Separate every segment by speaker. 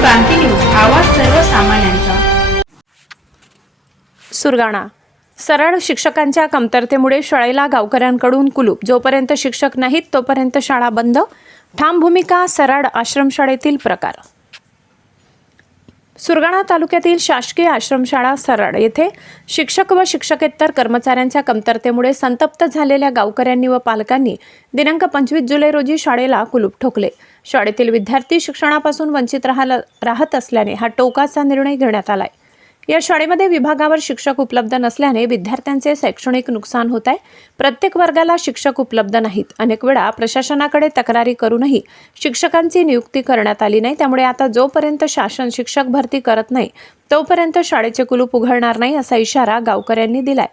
Speaker 1: क्रांती news आवाज सर्वसामान्यांचा.
Speaker 2: सुरगाणा. सरळ शिक्षकांच्या कमतरतेमुळे शाळेला गावकऱ्यांकडून कुलूप. जोपर्यंत शिक्षक नाहीत तोपर्यंत शाळा बंद. ठाम भूमिका सराड आश्रमशाळेतील प्रकार. सुरगाणा तालुक्यातील शासकीय आश्रमशाळा सरळ येथे शिक्षक व शिक्षकेतर कर्मचाऱ्यांच्या कमतरतेमुळे संतप्त झालेल्या गावकऱ्यांनी व पालकांनी दिनांक पंचवीस जुलै रोजी शाळेला कुलूप ठोकले. शाळेतील विद्यार्थी शिक्षणापासून वंचित राहत असल्याने हा टोकाचा निर्णय घेण्यात आलाय. या शाळेमध्ये विभागावर शिक्षक उपलब्ध नसल्याने विद्यार्थ्यांचे शैक्षणिक नुकसान होत आहे. प्रत्येक वर्गाला शिक्षक उपलब्ध नाहीत. अनेक वेळा प्रशासनाकडे तक्रारी करूनही शिक्षकांची नियुक्ती करण्यात आली नाही. त्यामुळे आता जोपर्यंत शासन शिक्षक भरती करत नाही तोपर्यंत शाळेचे कुलूप उघडणार नाही असा इशारा गावकऱ्यांनी दिलाय.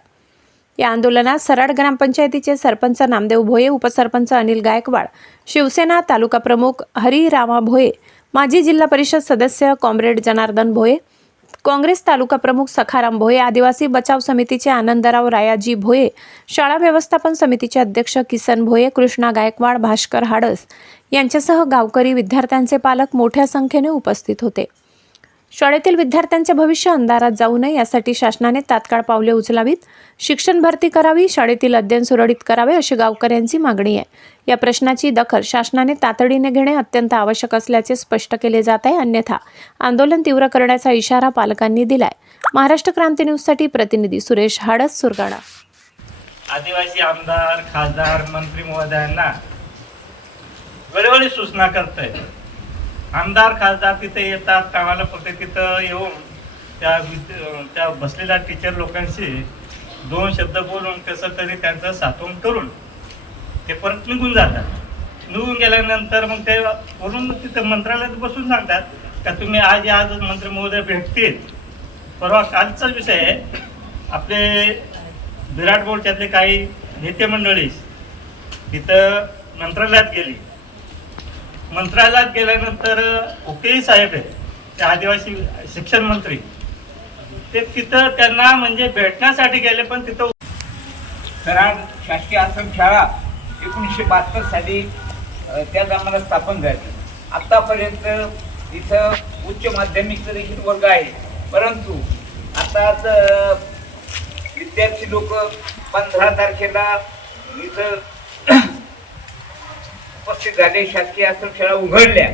Speaker 2: या आंदोलनात सराड ग्रामपंचायतीचे सरपंच नामदेव भोये उपसरपंच अनिल गायकवाड शिवसेना तालुका प्रमुख हरिरामा भोये माजी जिल्हा परिषद सदस्य कॉम्रेड जनार्दन भोये काँग्रेस तालुका प्रमुख सखाराम भोये आदिवासी बचाव समितीचे आनंदराव रायाजी भोये शाळा व्यवस्थापन समितीचे अध्यक्ष किसन भोये कृष्णा गायकवाड भास्कर हाडस यांच्यासह गावकरी विद्यार्थ्यांचे पालक मोठ्या संख्येने उपस्थित होते. शाळेतील विद्यार्थ्यांचे भविष्य अंधारात जाऊ नये यासाठी शासनाने तात्काळ पावले उचलावीत. शिक्षण भरती करावी शाळेतील अध्ययन सुरळीत करावे अशी गावकऱ्यांची मागणी आहे. या प्रश्नाची दखल शासनाने तातडीने घेणे अत्यंत आवश्यक असल्याचे स्पष्ट केले जात आहे. अन्यथा आंदोलन तीव्र करण्याचा इशारा पालकांनी दिलाय. महाराष्ट्र क्रांती न्यूजसाठी प्रतिनिधी सुरेश हाडस सुरगाणा.
Speaker 3: आदिवासी आमदार खासदार मंत्री महोदयांना वेळोवेळी सूचना करतोय. आमदार खासदार तिथे येतात कामाला फक्त तिथं येऊन त्या त्या बसलेल्या टीचर लोकांशी दोन शब्द बोलून कसं तरी त्यांचं साठवण करून ते परत निघून जातात. निघून गेल्यानंतर मग ते वरून तिथं मंत्रालयात बसून सांगतात का तुम्ही आज आज मंत्री महोदय भेटतील. परवा कालचा विषय आहे. आपले विराट बोर्डच्यातले काही नेते मंडळी तिथं मंत्रालयात गेली. मंत्रालयात गेल्यानंतर ओके साहेब आहे ते आदिवासी शिक्षण मंत्री. ते तिथं त्यांना म्हणजे भेटण्यासाठी गेले पण तिथं
Speaker 4: कराड शासकीय आश्रम शाळा एकोणीसशे बहात्तर साली त्या आम्हाला स्थापन झाली. आत्तापर्यंत इथं उच्च माध्यमिकचा देखील वर्ग आहे परंतु आताच विद्यार्थी लोक पंधरा तारखेला इथं उपस्थित झाले शासकीय असं शाळा उघडल्या.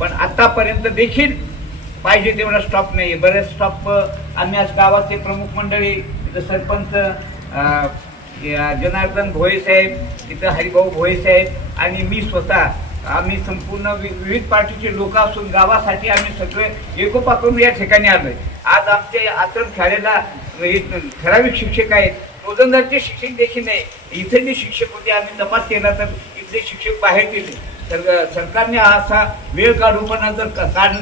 Speaker 4: पण आतापर्यंत देखील पाहिजे तेवढा स्टॉप नाही बरेच स्टॉप आम्ही आज गावाचे प्रमुख मंडळी इथं सरपंच जनार्दन भोये साहेब इथं हरिभाऊ भोये साहेब आणि मी स्वतः. आम्ही संपूर्ण वि- विविध पार्टीचे लोक असून गावासाठी आम्ही सगळे एकोपा करून या ठिकाणी आलोय. आज आमच्या आश्रम शाळेला एक ठराविक शिक्षक आहेत. रोजंदारचे शिक्षक देखील नाही इथे जे शिक्षक होते आम्ही तपास केला तर इथले शिक्षक बाहेर गेले. तर सरकारने असा वेळ काढूपणा जर का- काढ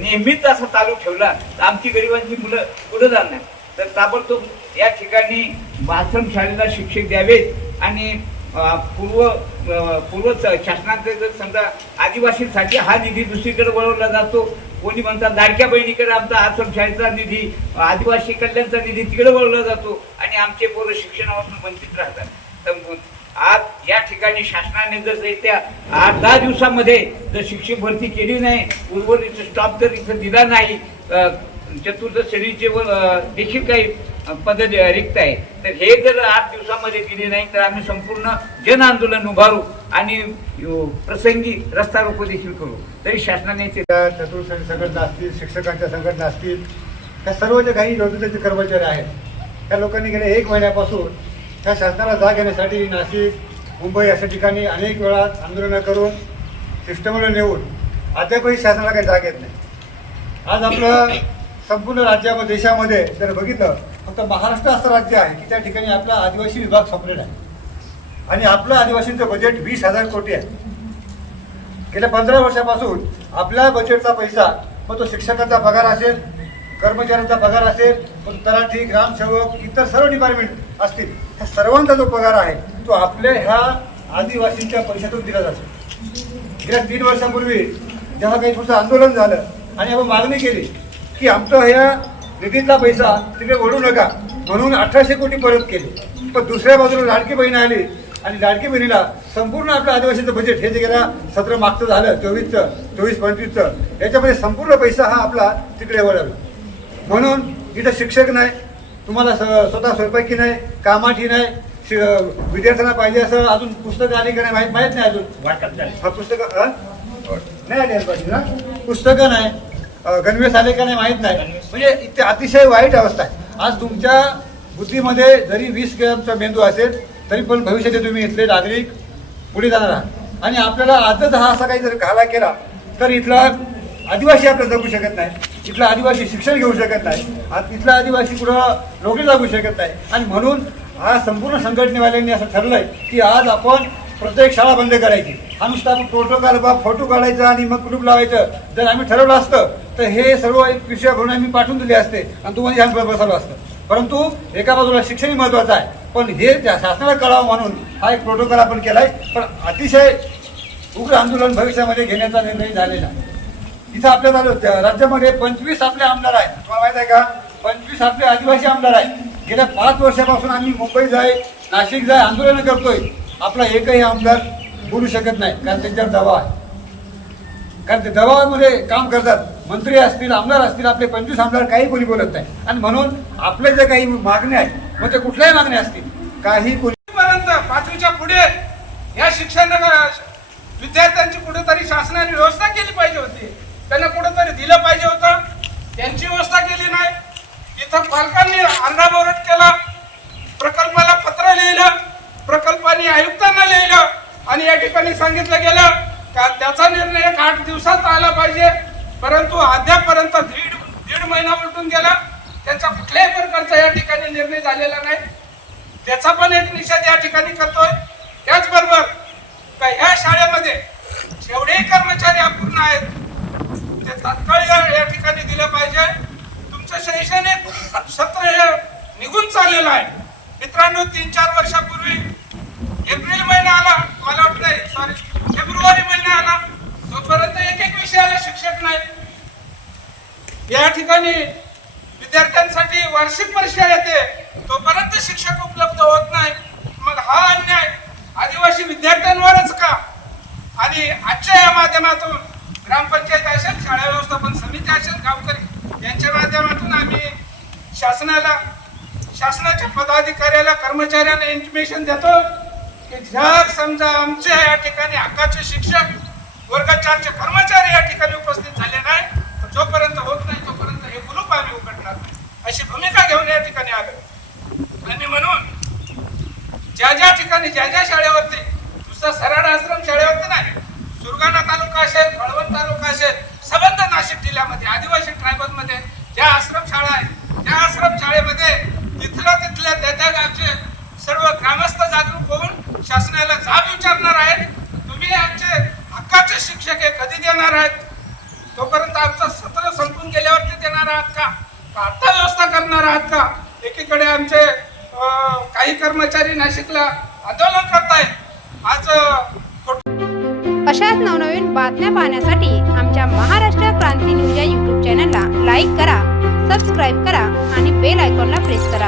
Speaker 4: नेहमीच असा चालू ठेवला तर आमची गरिबांची मुलं पुढे जाणार. तर ताबडतोब या ठिकाणी आश्रम शाळेला शिक्षक द्यावेत आणि पूर्व पूर्व शासनाचे जर समजा आदिवासींसाठी हा निधी दुसरीकडे वळवला जातो कोणी म्हणतात लाडक्या बहिणीकडे आमचा आश्रम शाळेचा निधी आदिवासी कल्याणचा निधी तिकडे वळवला जातो आणि आमचे पोरं शिक्षणापासून वंचित राहतात. तर आज या ठिकाणी शासनाने जर येत्या आठ दहा दिवसामध्ये जर शिक्षक भरती केली नाही उर्वरित स्टॉप जर इथं दिला नाही चतुर्थ श्रेणीचे व देखील काही पद रिक्त आहे तर हे जर आठ दिवसामध्ये दिले नाही तर आम्ही संपूर्ण जन आंदोलन उभारू आणि प्रसंगी रस्ता रोको देखील करू. तरी शासनाने
Speaker 5: चतुर्थ संघटना असतील शिक्षकांच्या संघटना असतील त्या सर्व जे काही रोजगारचे कर्मचारी आहेत त्या लोकांनी गेल्या एक महिन्यापासून त्या शासनाला जाग येण्यासाठी नाशिक मुंबई अशा ठिकाणी अनेक वेळा आंदोलनं करून सिस्टमला नेऊन अद्यापही शासनाला काही जाग येत नाही. आज आपलं संपूर्ण राज्यामध्ये देशामध्ये जर बघितलं फक्त महाराष्ट्र असं राज्य आहे की त्या ठिकाणी आपला आदिवासी विभाग संपलेला आहे. आणि आपलं आदिवासींचं बजेट वीस हजार कोटी आहे. गेल्या पंधरा वर्षापासून आपल्या बजेटचा पैसा मग तो शिक्षकाचा पगार असेल कर्मचाऱ्यांचा पगार असेल पण तलाठी ग्रामसेवक इतर सर्व डिपार्टमेंट असतील. ह्या सर्वांचा जो पगार आहे तो आपल्या ह्या आदिवासींच्या पैशातून दिला जातो. गेल्या तीन वर्षापूर्वी जेव्हा काही थोडंसं आंदोलन झालं आणि आपण मागणी केली की आमचा ह्या निधीतला पैसा तिथे ओढू नका म्हणून अठराशे कोटी परत केले. पण दुसऱ्या बाजूला लाडकी बहीण आली आणि लाडकी बहिणीला संपूर्ण आपलं आदिवासीचं बजेट हे जे गेल्या सत्र मागचं झालं चोवीसचं चोवीस पंचवीसचं याच्यामध्ये संपूर्ण पैसा हा आपला तिकडे वळवला म्हणून इथं शिक्षक नाही तुम्हाला स- स्वतः स्वयंपाकी नाही कामाठी नाही शि- विद्यार्थ्यांना पाहिजे असं अजून पुस्तकं आली का नाही माहीत माहीत नाही अजून.
Speaker 3: वाटप झालं.
Speaker 5: हा पुस्तकं? नाही आली पाहिजे ना. पुस्तकं नाही. गणवेश आले का नाही माहीत नाही. म्हणजे इथे अतिशय वाईट अवस्था आहे. आज तुमच्या बुद्धीमध्ये जरी वीस ग्रॅमचा मेंदू असेल तरी पण भविष्यात तुम्ही इथले नागरिक पुढे जाणार आहात. आणि आपल्याला आजच हा असा काही जर घाला केला तर इथला आदिवासी आपलं जगू शकत नाही. इथला आदिवासी शिक्षण घेऊ शकत नाही आज इथला आदिवासी कुठं नोकरी लागू शकत नाही. आणि म्हणून हा संपूर्ण संघटनेवाल्यांनी असं ठरलंय की आज आपण प्रत्येक शाळा बंद करायची. हा नुसता आपण प्रोटोकॉल बा फोटो काढायचा आणि मग कुलूप लावायचं. जर आम्ही ठरवलं असतं तर हे सर्व एक विषय भरून आम्ही पाठवून दिले असते आणि तुम्हाला ह्या बसवलं असतं. परंतु एका बाजूला शिक्षणही महत्वाचं आहे. पण हे शासनाला कळावं म्हणून हा एक प्रोटोकॉल आपण केला आहे पण अतिशय उग्र आंदोलन भविष्यामध्ये घेण्याचा निर्णय झालेला आहे. इथं आपल्या झालं राज्यामध्ये पंचवीस आपले आमदार आहेत. तुम्हाला माहीत आहे का? पंचवीस आपले आदिवासी आमदार आहेत. गेल्या पाच वर्षापासून आम्ही मुंबई जाय नाशिक जाय आंदोलन करतोय. आपला एकही आमदार बोलू शकत नाही कारण त्यांच्यावर दबाव आहे. कारण ते दबावामध्ये काम करतात. मंत्री असतील आमदार असतील आपले पंचवीस आमदार काही कोणी बोलत नाही. आणि म्हणून आपले जे काही मागण्या आहेत मग ते कुठल्याही मागण्या असतील काही कोणी
Speaker 6: पर्यंत पाचवीच्या पुढे या शिक्षण विद्यार्थ्यांची कुठेतरी शासनाने व्यवस्था केली पाहिजे होती. त्यांना कुठंतरी दिलं पाहिजे होतं. त्यांची व्यवस्था केली नाही. इथं पालकांनी अंधाबोरट केला. प्रकल्पाला पत्र लिहिलं. प्रकल्पाने आयुक्तांना लिहिलं. आणि या ठिकाणी सांगितलं गेलं का त्याचा निर्णय एक आठ दिवसात आला पाहिजे. परंतु अद्यापर्यंत दीड दीड महिना उलटून गेला. त्यांचा कुठल्याही प्रकारचा या ठिकाणी निर्णय झालेला नाही. त्याचा पण एक निषेध या ठिकाणी करतोय. त्याचबरोबर का ह्या शाळेमध्ये जेवढेही कर्मचारी अपूर्ण आहेत ते तात्काळ या या ठिकाणी दिलं पाहिजे तुमचं शैक्षणिक सत्र हे निघून चाललेलं आहे मित्रांनो तीन चार वर्षापूर्वी एप्रिल महिना आला मला वाटत नाही सॉरी फेब्रुवारी महिना आला तोपर्यंत एक एक विषयाला या ठिकाणी विद्यार्थ्यांसाठी वार्षिक परीक्षा येते. तोपर्यंत शिक्षक उपलब्ध होत नाही मग हा अन्याय आदिवासी विद्यार्थ्यांवरच का? आणि आजच्या या माध्यमातून ग्रामपंचायत असेल शाळा व्यवस्थापन समिती असेल गावकरी यांच्या माध्यमातून आम्ही शासनाला शासनाच्या पदाधिकाऱ्याला कर्मचाऱ्यांना इंटिमेशन देतो की जर समजा आमच्या या ठिकाणी हक्काचे शिक्षक वर्ग चारचे कर्मचारी या ठिकाणी उपस्थित नाही तर जोपर्यंत होत नाही तोपर्यंत हे कुलूप आम्ही उघडणार नाही. अशी भूमिका घेऊन या ठिकाणी आलो. आणि म्हणून ज्या ज्या ठिकाणी ज्या ज्या शाळेवरती दुसरा सराड आश्रम शाळेवरती नाही सुरगाणा तालुका असेल कळवण तालुका असेल सबंध नाशिक जिल्ह्यामध्ये आदिवासी ट्रायबलमध्ये ज्या आश्रम शाळा आहेत त्या आश्रम शाळेमध्ये तिथल्या तिथल्या त्या त्या गावचे सर्व ग्रामस्थ जागरूक होऊन शासनाला जाब विचारणार आहेत. तुम्ही आमचे हक्काचे शिक्षक हे कधी देणार आहेत. तोपर्यंत आमचं सत्र संपून गेल्यावरती देणार आहात का? आता व्यवस्था करणार आहात का? एकीकडे आमचे काही कर्मचारी नाशिकला आंदोलन करतायत. आज
Speaker 7: अशाच नवनवीन बातम्या पाहण्यासाठी आमच्या महाराष्ट्र क्रांती न्यूज या यूट्यूब चॅनलला लाईक करा सबस्क्राईब करा आणि बेल आयकॉनला प्रेस करा.